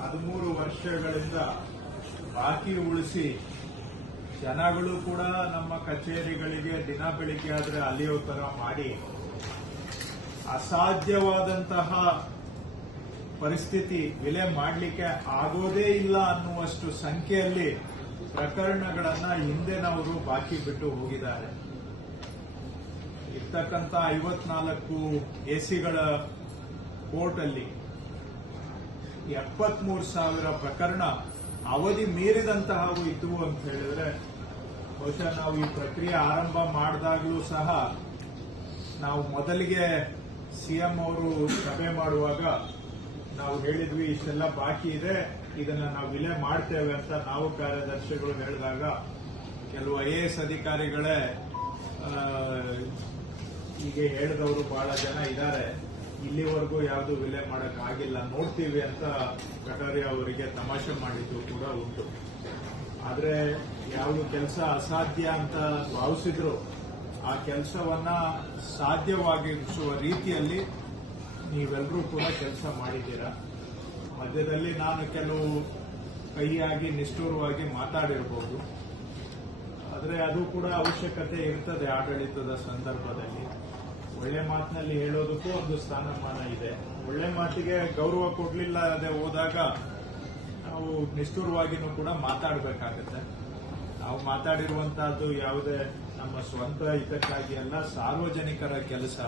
13 ವರ್ಷಗಳಿಂದ ಬಾಕಿ ಉಳಿಸಿ ಜನಗಳು ಕೂಡ ನಮ್ಮ ಕಚೇರಿಗಳಿಗೆ ದಿನ ಬೆಳಿಗ್ಗೆ ಆದರೆ ಅಲಿಯೋ ತರ ಮಾಡಿ ಅಸಾಧ್ಯವಾದಂತಹ ಪರಿಸ್ಥಿತಿ ವಿಲೆ ಮಾಡಲಿಕ್ಕೆ ಆಗೋದೇ ಇಲ್ಲ ಅನ್ನುವಷ್ಟು ಸಂಖ್ಯೆಯಲ್ಲಿ ಪ್ರಕರಣಗಳನ್ನ ಹಿಂದೆನವರು ಬಾಕಿ ಬಿಟ್ಟು ಹೋಗಿದ್ದಾರೆ. ಇರ್ತಕ್ಕಂಥ 54 ಎಸಿಗಳ ಕೋರ್ಟ್ ಅಲ್ಲಿ 73,000 ಪ್ರಕರಣ ಅವಧಿ ಮೀರಿದಂತಹವು ಇದ್ದವು ಅಂತ ಹೇಳಿದ್ರೆ ಬಹುಶಃ ನಾವು ಈ ಪ್ರಕ್ರಿಯೆ ಆರಂಭ ಮಾಡಿದಾಗಲೂ ಸಹ ನಾವು ಮೊದಲಿಗೆ ಸಿಎಂ ಅವರು ಸಭೆ ಮಾಡುವಾಗ ನಾವು ಹೇಳಿದ್ವಿ ಇಷ್ಟೆಲ್ಲ ಬಾಕಿ ಇದೆ, ಇದನ್ನ ನಾವು ವಿಲೆ ಮಾಡ್ತೇವೆ ಅಂತ ನಾವು ಕಾರ್ಯದರ್ಶಿಗಳು ಹೇಳಿದಾಗ ಕೆಲವು IAS ಅಧಿಕಾರಿಗಳೇ ಹೀಗೆ ಹೇಳಿದವರು ಬಹಳ ಜನ ಇದ್ದಾರೆ, ಇಲ್ಲಿವರೆಗೂ ಯಾವುದು ವಿಲೆ ಮಾಡಕ್ ಆಗಿಲ್ಲ, ನೋಡ್ತೀವಿ ಅಂತ ಕಟಾರಿಯಾ ಅವರಿಗೆ ತಮಾಷೆ ಮಾಡಿದ್ದು ಕೂಡ ಉಂಟು. ಆದ್ರೆ ಯಾವುದು ಕೆಲಸ ಅಸಾಧ್ಯ ಅಂತ ಭಾವಿಸಿದ್ರು ಆ ಕೆಲಸವನ್ನ ಸಾಧ್ಯವಾಗಿಸುವ ರೀತಿಯಲ್ಲಿ ನೀವೆಲ್ಲರೂ ಕೂಡ ಕೆಲಸ ಮಾಡಿದ್ದೀರಾ. ಮಧ್ಯದಲ್ಲಿ ನಾನು ಕೆಲವು ಕಹಿಯಾಗಿ ನಿಷ್ಠುರವಾಗಿ ಮಾತಾಡಿರಬಹುದು, ಆದರೆ ಅದು ಕೂಡ ಅವಶ್ಯಕತೆ ಇರ್ತದೆ. ಆಡಳಿತದ ಸಂದರ್ಭದಲ್ಲಿ ಒಳ್ಳೆ ಮಾತಿನಲ್ಲಿ ಹೇಳೋದಕ್ಕೂ ಒಂದು ಸ್ಥಾನಮಾನ ಇದೆ. ಒಳ್ಳೆ ಮಾತಿಗೆ ಗೌರವ ಕೊಡಲಿಲ್ಲ ಅದೇ ಹೋದಾಗ ನಾವು ನಿಷ್ಠುರವಾಗಿನೂ ಕೂಡ ಮಾತಾಡಬೇಕಾಗತ್ತೆ. ನಾವು ಮಾತಾಡಿರುವಂತಹದ್ದು ಯಾವುದೇ ನಮ್ಮ ಸ್ವಂತ ಹಿತಕ್ಕಾಗಿ ಅಲ್ಲ, ಸಾರ್ವಜನಿಕರ ಕೆಲಸ.